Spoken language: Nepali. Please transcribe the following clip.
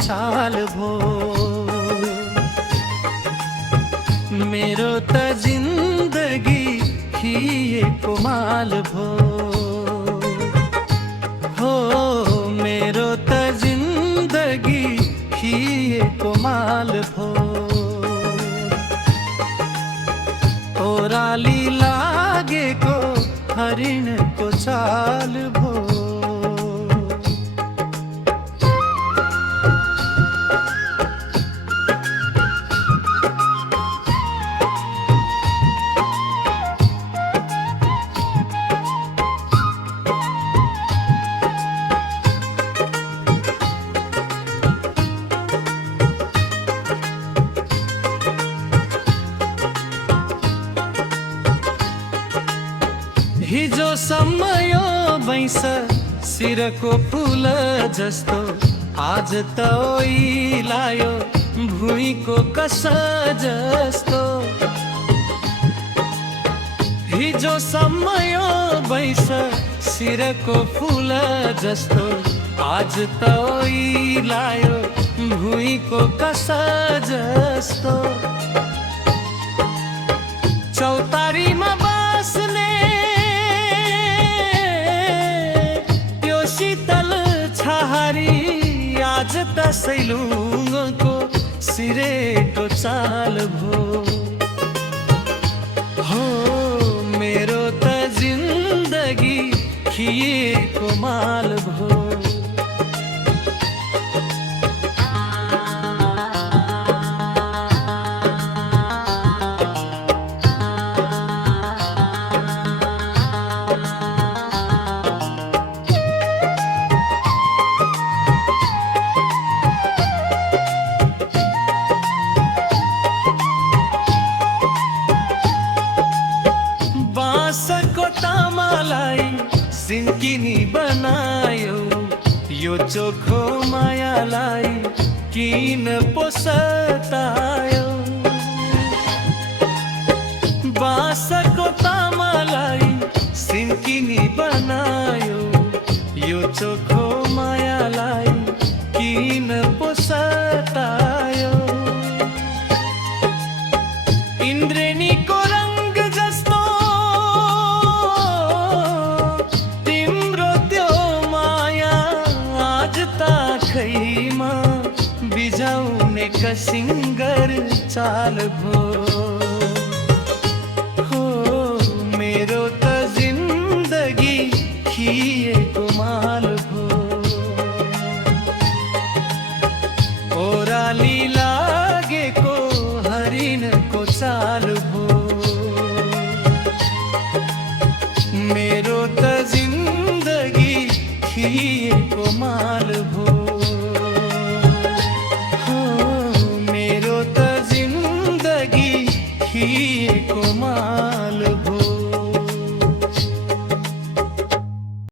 चाल भो। मेरो त जिन्दगी खिएको माल भो। हो मेरो त जिन्दगी खिएको माल भो। ओराली लागेको हरिणको चाल भो। हिजोसम्म यो बैंस शिरको फूल जस्तो, आज त ओइलायो भुइँको कस जस्तो। हिजोसम्म यो बैंस शिरको फूल जस्तो, आज त ओइलायो भुइँको कस जस्तो। चौतारीमा बस्ने शीतल छहारी, आज त सैलुङको सिरेटो चाल भो। हो मेरो त जिन्दगी खिएको माल भो। बाँसको तामालाई सिन्किनी बनायो, यो चोखो मायालाई किन पो सतायो। बाँसको तामालाई सिन्किनी बनायो, यो चोखो मायालाई किन पो सतायो। इन्द्रेणीको रंग जस्तो तिम्रो त्यो माया, आज त आँखैमा बिजाउने कसिङ्गर चाल भो। हो मेरो त जिन्दगी खिएको माल भो। ओराली लागेको हरिणको चाल भो। मेरो त जिन्दगी खिएको माल भो। हो मेरो त जिन्दगी खिएको माल